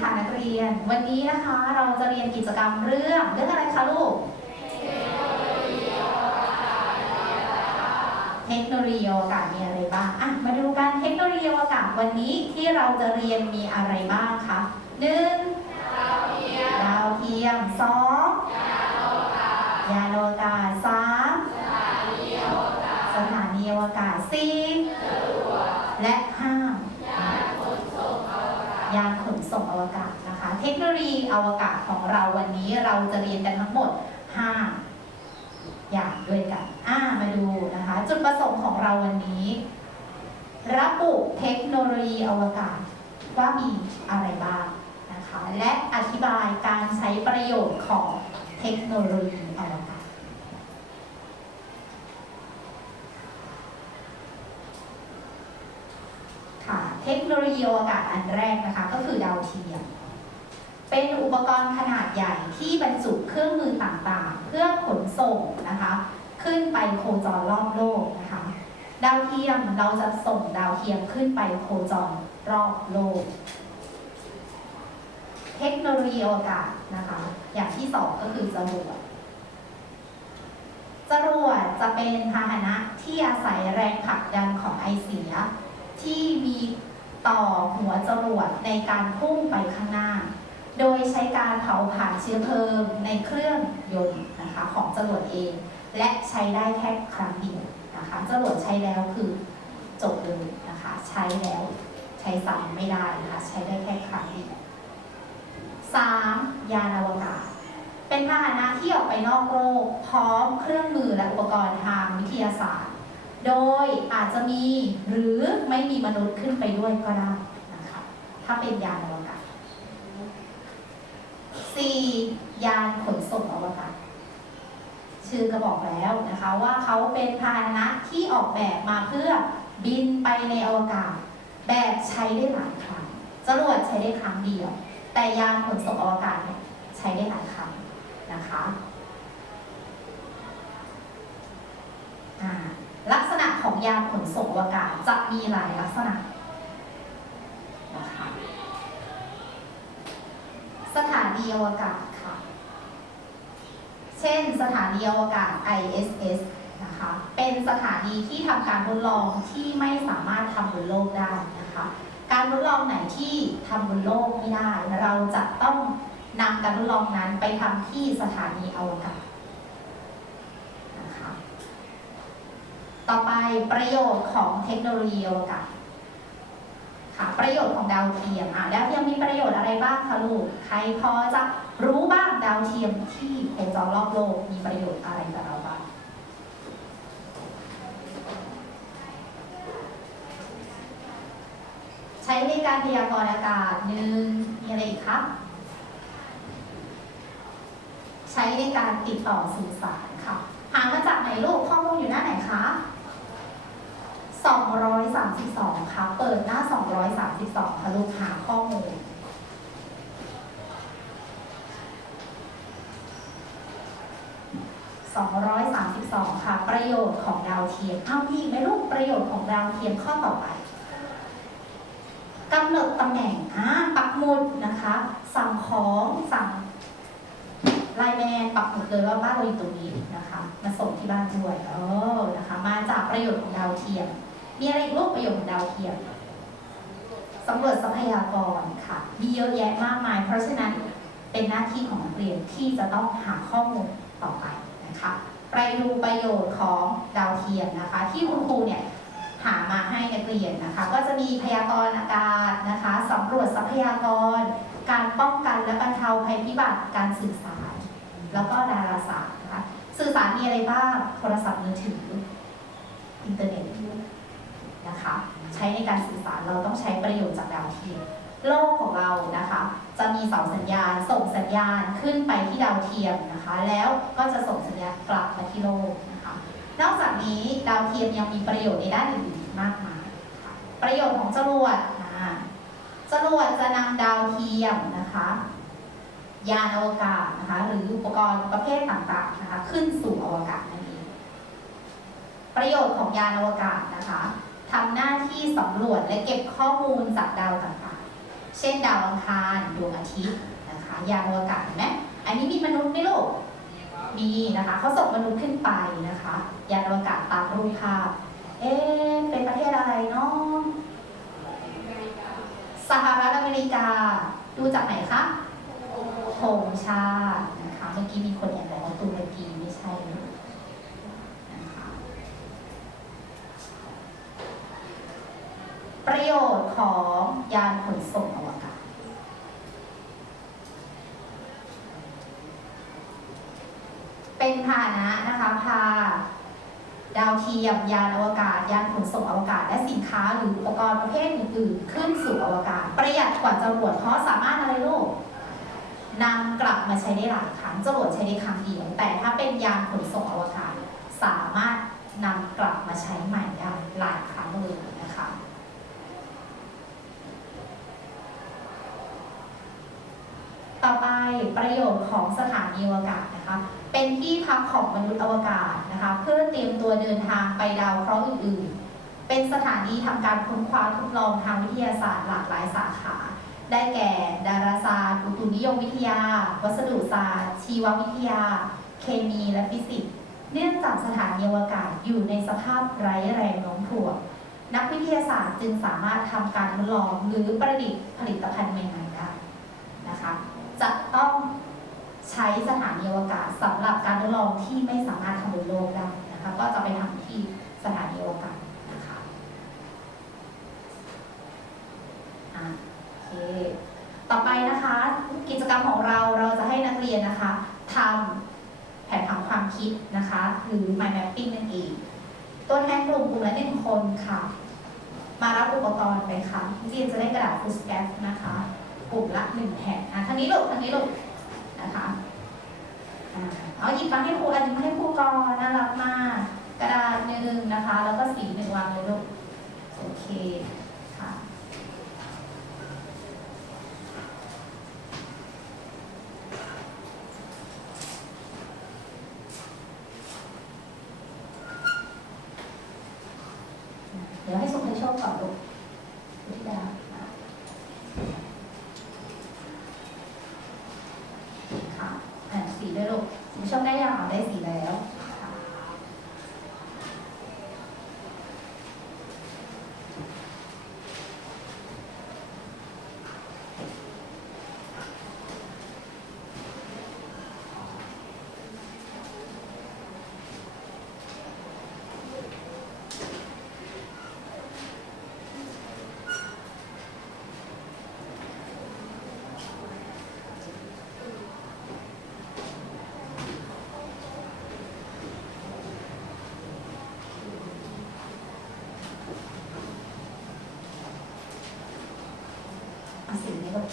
ค่ะนักเรียน วันนี้นะคะเราจะเรียนกิจกรรมเรื่องเรื่องอะไรคะลูก เทคโนโลยีอวกาศมีอะไรบ้างอะมาดูกันเทคโนโลยีอวกาศวันนี้ที่เราจะเรียนมีอะไรบ้างคะหนึ่งดาวเทียมสองยานอวกาศสามสถานีอวกาศสี่และห้า ส่งอวกาศนะคะ เทคโนโลยีอวกาศของเราวันนี้เราจะเรียนกันทั้งหมด 5 อย่างด้วยกันอ่ามาดูนะคะ จุดประสงค์ของเราวันนี้ ระบุเทคโนโลยีอวกาศว่ามีอะไรบ้างนะคะ และอธิบายการใช้ประโยชน์ของเทคโนโลยีอวกาศ ค่ะ เทคโนโลยีอวกาศอันแรกนะคะก็คือดาวเทียม เป็นอุปกรณ์ขนาดใหญ่ที่บรรจุเครื่องมือต่างๆ เพื่อขนส่งนะคะ ขึ้นไปโคจรรอบโลกนะคะ ดาวเทียมเราจะส่งดาวเทียมขึ้นไปโคจรรอบโลก เทคโนโลยีอวกาศนะคะ อย่างที่สองก็คือจรวดจรวดจะเป็นพาหนะที่อาศัยแรงผลักดันของไอเสีย ที่มี ต่อหัวจรวดในการพุ่งไปข้างหน้า โดยใช้การเผาผลาญเชื้อเพลิงในเครื่องยนต์นะคะของจรวดเอง และใช้ได้แค่ครั้งเดียวนะคะจรวดใช้แล้วคือจบเลยนะคะใช้แล้วใช้ซ้ำไม่ได้นะคะใช้ได้แค่ครั้งเดียวสามยานอวกาศ เป็นพาหนะที่ออกไปนอกโลกพร้อมเครื่องมือและอุปกรณ์ทางวิทยาศาสตร์ โดยอาจจะมีหรือไม่มีมนุษย์ขึ้นไปด้วยก็ได้นะคะถ้าเป็นยานอวกาศ 4. ยานขนส่งอวกาศ ชื่อก็บอกแล้วนะคะว่าเขาเป็นพาหนะที่ออกแบบมาเพื่อบินไปในอวกาศ แบบใช้ได้หลายครั้งจรวดใช้ได้ครั้งเดียว แต่ยานขนส่งอวกาศเนี่ยใช้ได้หลายครั้งนะคะอ่า ลักษณะของยานขนส่งอวกาศจะมีหลายลักษณะนะคะสถานีอวกาศค่ะ เช่น สถานีอวกาศ ISS นะคะ เป็นสถานีที่ทำการทดลองที่ไม่สามารถทำบนโลกได้นะคะ การทดลองไหนที่ทำบนโลกไม่ได้ เราจะต้องนำการทดลองนั้นไปทำที่สถานีอวกาศนะคะ ต่อไปประโยชน์ของเทคโนโลยีอวกาศค่ะประโยชน์ของดาวเทียมอะดาวเทียมมีประโยชน์อะไรบ้างคะลูกใครพอจะรู้บ้างดาวเทียมที่โคจรรอบโลกมีประโยชน์อะไรกับเราบ้างใช้ในการพยากรณ์อากาศหนึ่งมีอะไรอีกครับใช้ในการติดต่อสื่อสารค่ะ หามาจากไหนลูกข้อมูลอยู่หน้าไหนคะ 232ค่ะเปิดหน้า 232ค่ะลูกหาข้อมูล232 ค่ะ ประโยชน์ของดาวเทียมเอาพี่ไหมลูกประโยชน์ของดาวเทียมข้อต่อไปกำหนดตำแหน่งอ่าปักหมุดนะคะ สั่งของสั่งไลน์แมนปักหมุดเลยว่าบ้านเราอยู่ตรงนี้นะคะ มาส่งที่บ้านด้วยเออนะคะ มาจากประโยชน์ของดาวเทียม มีอะไรอีกลูกประโยชน์ดาวเทียมสำรวจทรัพยากรค่ะ มีเยอะแยะมากมาย เพราะฉะนั้นเป็นหน้าที่ของนักเรียนที่จะต้องหาข้อมูลต่อไปนะคะไปดูประโยชน์ของดาวเทียมนะคะ ที่คุณครูเนี่ยหามาให้นักเรียนนะคะ ก็จะมีพยากรณ์อากาศนะคะสำรวจทรัพยากร การป้องกันและบรรเทาภัยพิบัติการสื่อสาร แล้วก็ดาราศาสตร์นะคะสื่อสารมีอะไรบ้างโทรศัพท์มือถืออินเทอร์เน็ต นะคะ ใช้ในการสื่อสารเราต้องใช้ประโยชน์จากดาวเทียมโลกของเรานะคะ จะมีเสาสัญญาณ ส่งสัญญาณขึ้นไปที่ดาวเทียมนะคะ แล้วก็จะส่งสัญญาณกลับมาที่โลกนะคะ นอกจากนี้ดาวเทียมยังมีประโยชน์ในด้านอื่นๆอีกมากมายประโยชน์ของจรวดนะจรวดจะนำดาวเทียมนะคะ ยานอวกาศนะคะ หรืออุปกรณ์ประเภทต่างๆนะคะ ขึ้นสู่อวกาศนั่นเองประโยชน์ของยานอวกาศนะคะ ทำหน้าที่สำรวจและเก็บข้อมูลจากดาวต่างๆ เช่นดาวอังคารดวงอาทิตย์นะคะยานอวกาศเห็นไหมอันนี้มีมนุษย์ไหมลูกมีนะคะเขาส่งมนุษย์ขึ้นไปนะคะยานอวกาศตามรูปภาพ เอ๊เป็นประเทศอะไรเนาะสหรัฐอเมริกา ดูจากไหนคะธงชาตินะคะเมื่อกี้มีคนแอบบอกว่าตุรกีไม่ใช่นะคะ ประโยชน์ของยานขนส่งอวกาศ เป็นพาหนะนะคะพาดาวเทียมยานอวกาศ ยานขนส่งอวกาศ และสินค้าหรืออุปกรณ์ประเภทอื่นๆ ขึ้นสู่อวกาศ ประหยัดกว่าจรวดเพราะสามารถอะไรลูกนำกลับมาใช้ได้หลายครั้งจรวดใช้ได้ครั้งเดียวแต่ถ้าเป็นยานขนส่งอวกาศ สามารถนำกลับมาใช้ใหม่ได้หลายครั้งเลยนะคะ ต่อไปประโยชน์ของสถานีอวกาศนะคะ เป็นที่พักของมนุษย์อวกาศนะคะ เพื่อเตรียมตัวเดินทางไปดาวเคราะห์อื่นๆ เป็นสถานีทำการค้นคว้าทดลองทางวิทยาศาสตร์หลากหลายสาขา ได้แก่ ดาราศาสตร์อุตุนิยมวิทยา วัสดุศาสตร์ ชีววิทยา เคมีและฟิสิกส์เนื่องจากสถานีอวกาศอยู่ในสภาพไร้แรงโน้มถ่วงนักวิทยาศาสตร์จึงสามารถทำการทดลองหรือประดิษฐ์ผลิตภัณฑ์ใหม่ๆได้นะคะ จะต้องใช้สถานีอวกาศสำหรับการทดลองที่ไม่สามารถทำบนโลกได้นะคะก็จะไปทำที่สถานีอวกาศนะคะอะโอเคต่อไปนะคะ กิจกรรมของเราเราจะให้นักเรียนนะคะทำแผนผังความคิดนะคะ หรือ mind mapping นั่นเองตัวแทนกลุ่มกลุ่มละหนึ่งคนค่ะ มารับอุปกรณ์ไปค่ะนักเรียนจะได้กระดาษฟูสแกนนะคะ กลุ่มละหนึ่งแผ่นอะทางนี้ลูกทางนี้ลูกนะคะอ่าเอาหยิบมาให้ครูอันนี้มาให้ครูก่อนน่ารักมาก กระดาษหนึ่งนะคะ แล้วก็สีหนึ่งวางเลยลูกโอเคค่ะ เดี๋ยวให้ส่งให้โชคก่อนลูกวิทยาค่ะอ่าน สีด้วยลูกหนูชอบได้ยังอ๋อได้สีแล้วค่ะ เอาสีนี้ลูก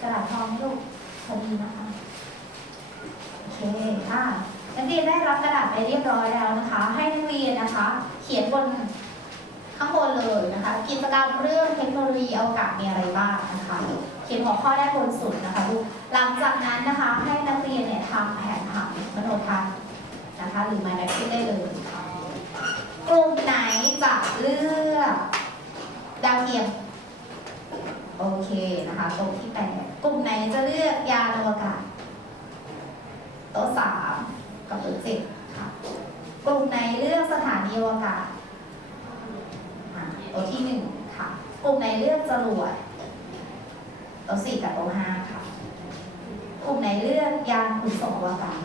กระดาษทองลูกพอดีนะคะ โอเคค่ะนักเรียนได้รับกระดาษไปเรียบร้อยแล้วนะคะ ให้นักเรียนนะคะ เขียนบนข้างบนเลยนะคะ กิจกรรมเรื่องเทคโนโลยีอวกาศมีอะไรบ้างนะคะ เขียนหัวข้อได้บนสุดนะคะลูกหลังจากนั้นนะคะให้นักเรียนเนี่ยทำแผนผังมโนทัศน์นะคะ หรือ mind mapping ได้เลย กลุ่มไหนจะเลือกดาวเทียม โอเคนะคะตรงที่แปดกลุ่มไหนจะเลือกยานอวกาศโต๊ะสามกับโต๊ะเจ็ดค่ะ กลุ่มไหนเลือกสถานีอวกาศโต๊ะที่หนึ่งค่ะ กลุ่มไหนเลือกจรวดโต๊ะสี่กับโต๊ะห้าค่ะ กลุ่มไหนเลือกยานขนส่งอวกาศ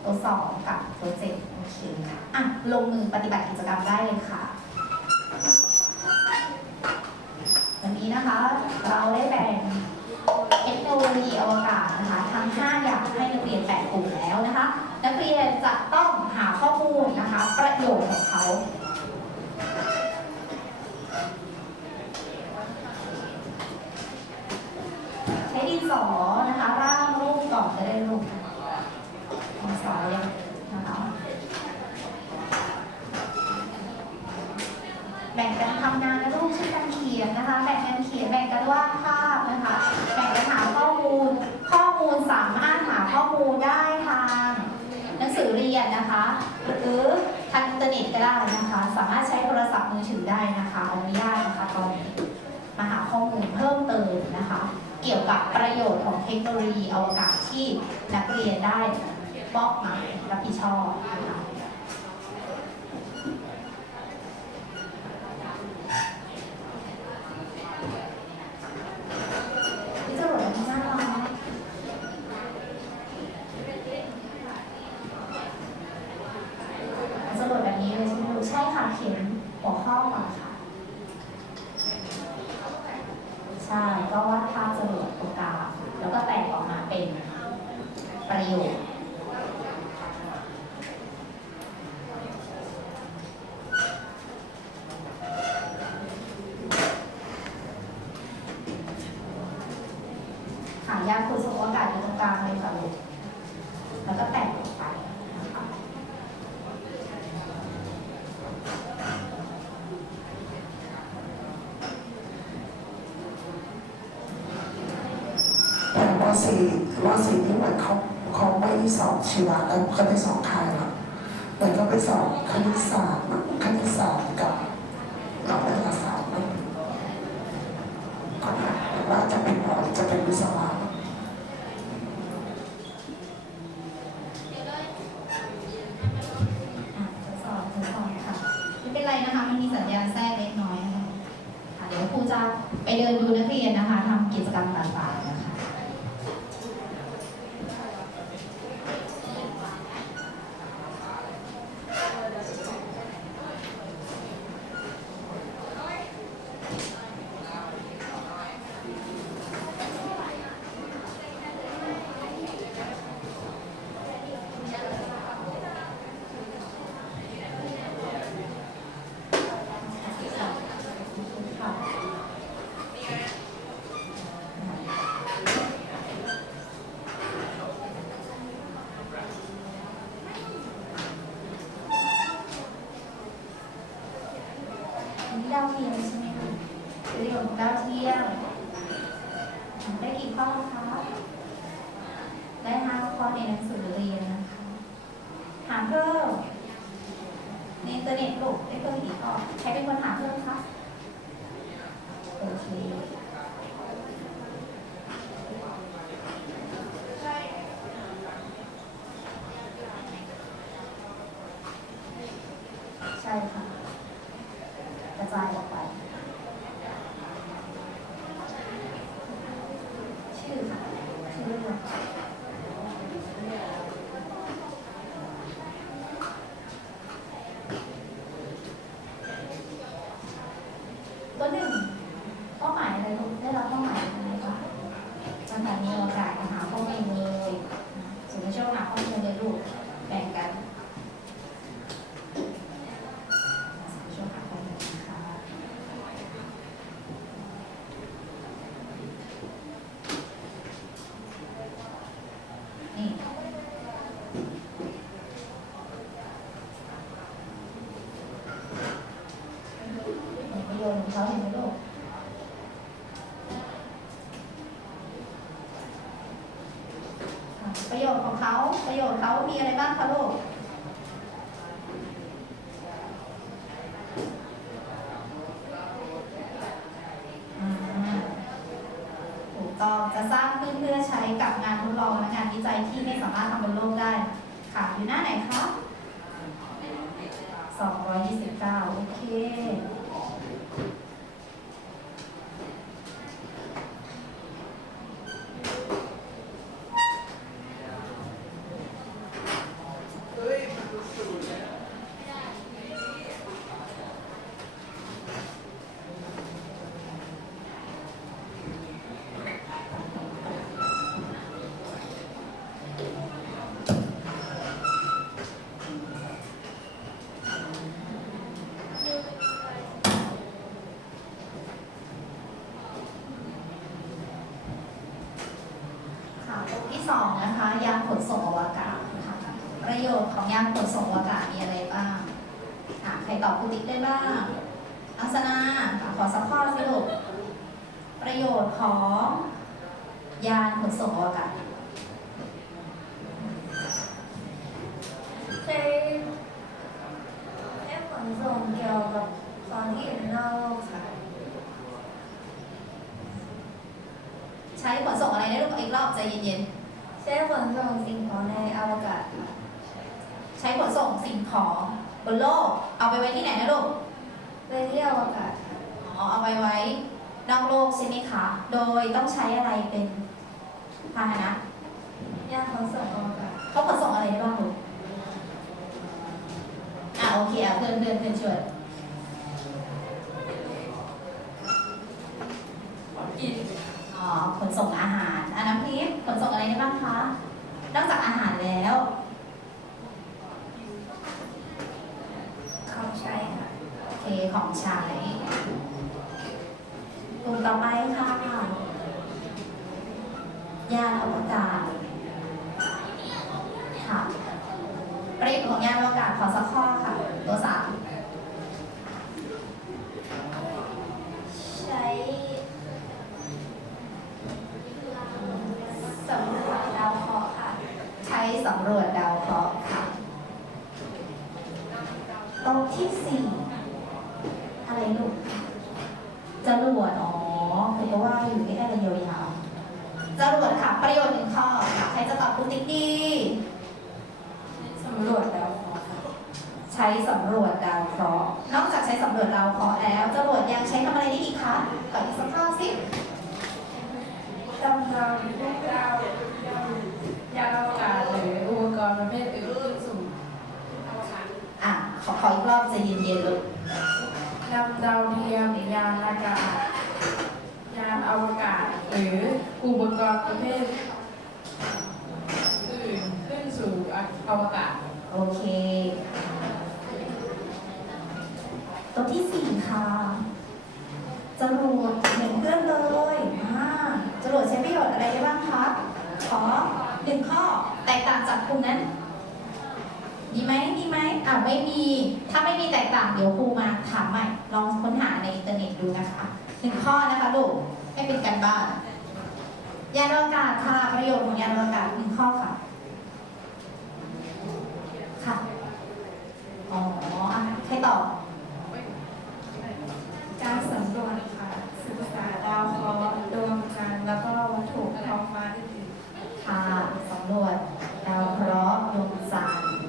โต๊ะสองกับโต๊ะเจ็ด เคค่ะอะลงมือปฏิบัติกิจกรรมได้เลยค่ะ วันนี้นะคะ เราได้แบ่งเทคโนโลยีอวกาศนะคะ ทั้ง 5 อย่างให้นักเรียนแบ่งกลุ่มแล้วนะคะ นักเรียนจะต้องหาข้อมูลนะคะ ประโยชน์ของเขา ใช้ดินสอนะคะร่างรูปก่อนจะได้รูปดินสอเลยนะคะ แบ่งกันทำงานนะลูกช่วยกันเขียนนะคะ แบ่งกันเขียนแบ่งกัน วาดภาพนะคะแบ่งกันหาข้อมูล ข้อมูลสามารถหาข้อมูลได้ทาง หนังสือเรียนนะคะ หรือทางอินเทอร์เน็ตก็ได้นะคะ สามารถใช้โทรศัพท์มือถือได้นะคะอนุญาตนะคะตอนนี้มาหาข้อมูลเพิ่มเติมนะคะ เกี่ยวกับประโยชน์ของเทคโนโลยีอวกาศที่นักเรียนได้มอบหมายรับผิดชอบนะคะ พี่จรวดอันนี้น่ารักจรวดแบบนี้เลยใช่ไหมลูกใช่ค่ะเขียนหัวข้อก่อนค่ะ ใช่ ก็วาดภาพจรวดตรงกลางแล้วก็แตกออกมาเป็นประโยค หา ยากคุณสมอากาศอยู่ตรงกลางเลยค่ะลูกแล้วก็แตกออกไปนะคะแต่มสี่มสี่นี่เหมือนเขาเขาไม่สอบชีวะแล้วเขาไปสอบคายแล้วเหมือนเขาไปสอบคณิตศาสตร์ ประโยชน์เขามีอะไรบ้างคะลูกอ่าถูกต้องจะสร้างขึ้นเพื่อใช้กับงานทดลองและงานวิจัยที่ไม่สามารถทำบนโลกได้ ค่ะ อยู่หน้าไหนคะ229 โอเค สองนะคะยานขนส่งอวกาศนะะประโยชน์ของยานขนส่งอวกาศมีอะไรบ้างใครตอบคุณติ๊กได้บ้างอัศนาขอสักข้อสรุปประโยชน์ของยานขนส่งอวกาศใช้ให้ขนส่งเกี่ยวกับตอนที่อยู่นอกโลกค่ะใช้ขนส่งอะไรได้ลูกอีกรอบใจเย็นๆ ส่งสิ่งของบนโลก เอาไปไว้ที่ไหนนะลูกไปที่อวกาศค่ะอ๋อเอาไปไว้นอกโลกใช่ไหมคะ โดยต้องใช้อะไรเป็นพาหนะยานขนส่งอวกาศเขาขนส่งอะไรได้บ้างลูกอะโอเคอะเพื่อนเพื่อนเพื่อนช่วยอ๋อขนส่งอาหารอะน้ำพริกขนส่งอะไรได้บ้างคะ นอกจากอาหารแล้ว ของใช้ค่ะ โอ เคของใช้กลุ่มต่อไปค่ะ ยานอวกาศค่ะประโยชน์ของยานอวกาศขอสักข้อค่ะ ตัวสาม ใช้สำรวจดาวเคราะห์ค่ะ ใช้สำรวจดาวเคราะห์ค่ะโต๊ะที่สี่อะไรลูกจรวดอ๋อคือก็ว่าอยู่ที่อะไรยาวๆจรวดค่ะ ประโยชน์หนึ่งข้อค่ะใครจะตอบคุณติ๊กดี สำรวจดาวเคราะห์ค่ะ ใช้สำรวจดาวเคราะห์ นอกจากใช้สำรวจดาวเคราะห์แล้วจรวดยังใช้ทำอะไรได้อีกคะขออีกสักข้อสิดำดาวลูกดาวยานอวกาศหรืออุปกรณ์ประเภทอื่นขึ้นสู่อวกาศอะขอขออีกรอบจะเย็นๆลูกนำดาวเทียมยานอากาศ ยานอวกาศ หรืออุปกรณ์ประเภทอื่นขึ้นสู่อวกาศ โอเค ตัวที่สี่ค่ะจรวดเหมือนเพื่อนเลยอ่าจรวดใช้ประโยชน์อะไรได้บ้างคะขอหนึ่งข้อแตกต่างจากกลุ่มนั้นมีไหมมีไหมอ่าไม่มีถ้าไม่มีแตกต่างเดี๋ยวครูมาถามใหม่ลองค้นหาในอินเทอร์เน็ตดูนะคะหนึ่งข้อนะคะลูกให้เป็นการบ้านยานอวกาศค่ะประโยชน์ของยานอวกาศหนึ่งข้อค่ะค่ะอ๋อใครตอบ การสำรวจค่ะศึกษาดาวเคราะห์ดวงจันทร์แล้วก็วัตถุท้องฟ้าอื่น ค่ะสำรวจดาวเคราะห์ดวงจันทร์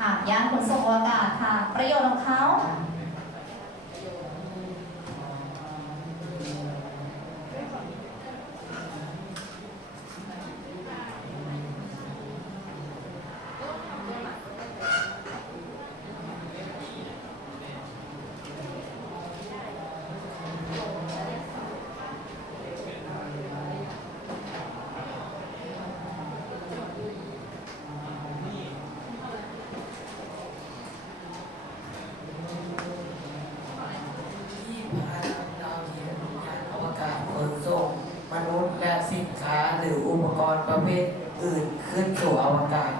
ค่ะยานขนส่งอวกาศค่ะ ประโยชน์ของเขา ที่พาดาวเทียมยานอวกาศขนส่งมนุษย์และสินค้าหรืออุ ประเภทอื่นขึ้นสู่อวกาศ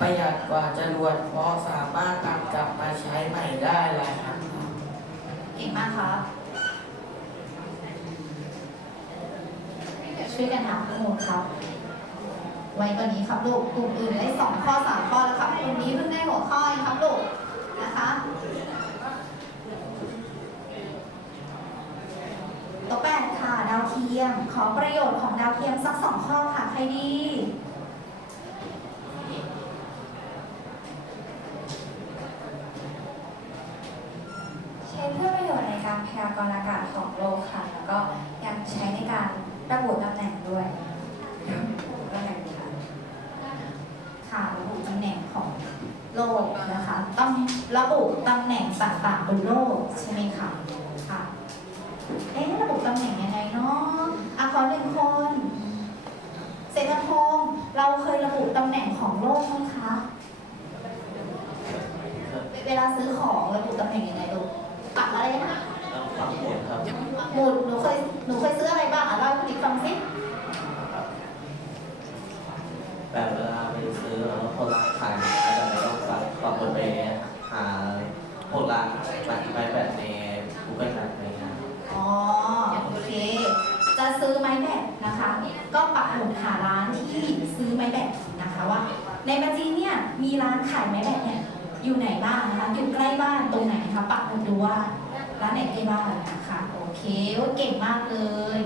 ประหยัดกว่าจรวดเพราะสามารถนำกลับมาใช้ใหม่ได้หลายครั้งครับเก่งมากครับช่วยกันหาข้อมูลครับ ไว้กว่านี้ครับลูกกลุ่มอื่นได้สองข้อสามข้อแล้วครับกลุ่มนี้เพิ่งได้หัวข้อเองครับลูกนะคะตัวแปดค่ะ ดาว เทียม ขอประโยชน์ของดาวเทียมสักสองข้อค่ะ ใครดี ใช้เพื่อประโยชน์ในการพยากรณ์อากาศของโลกค่ะ แล้วก็ยังใช้ในการระบุตำแหน่งด้วยระบุตำแหน่งค่ะค่ะระบุตำแหน่งของโลกนะคะต้องระบุตำแหน่งต่างๆบนโลกใช่ไหมคะค่ะเอ๊ะระบุตำแหน่งยังไงเนาะอะขอหนึ่งคนเศรษฐพงศ์เราเคยระบุ ตำแหน่งของโลกไหมคะ เวลาซื้อของระบุตำแหน่งยังไงลูกปักอะไรนะแล้วฝังหมดครับหมุดหนูเคยหนูเคยซื้ออะไรบ้างอะเล่าให้คุณดิ๊กฟังสิแบบเวลาไปซื้อแล้วคนร้านขายอาจจะไม่ต้องฝังฝังหมดไปหาพวกร้านบัตรไปแบบใน Google Map อะไรเงี้ยอ๋อโอเค จะซื้อไม้แบตนะคะ ก็ปักหมุดหาร้านที่ซื้อไม้แบต นะคะว่า ในบัญชีเนี่ยมีร้านขายไม้แบตเนี่ยอยู่ไหนบ้างนะคะอยู่ใกล้บ้านตรงไหนคะปักหมุดดูว่าร้านไหนใกล้บ้านนะคะโอเคว่าเก่งมากเลย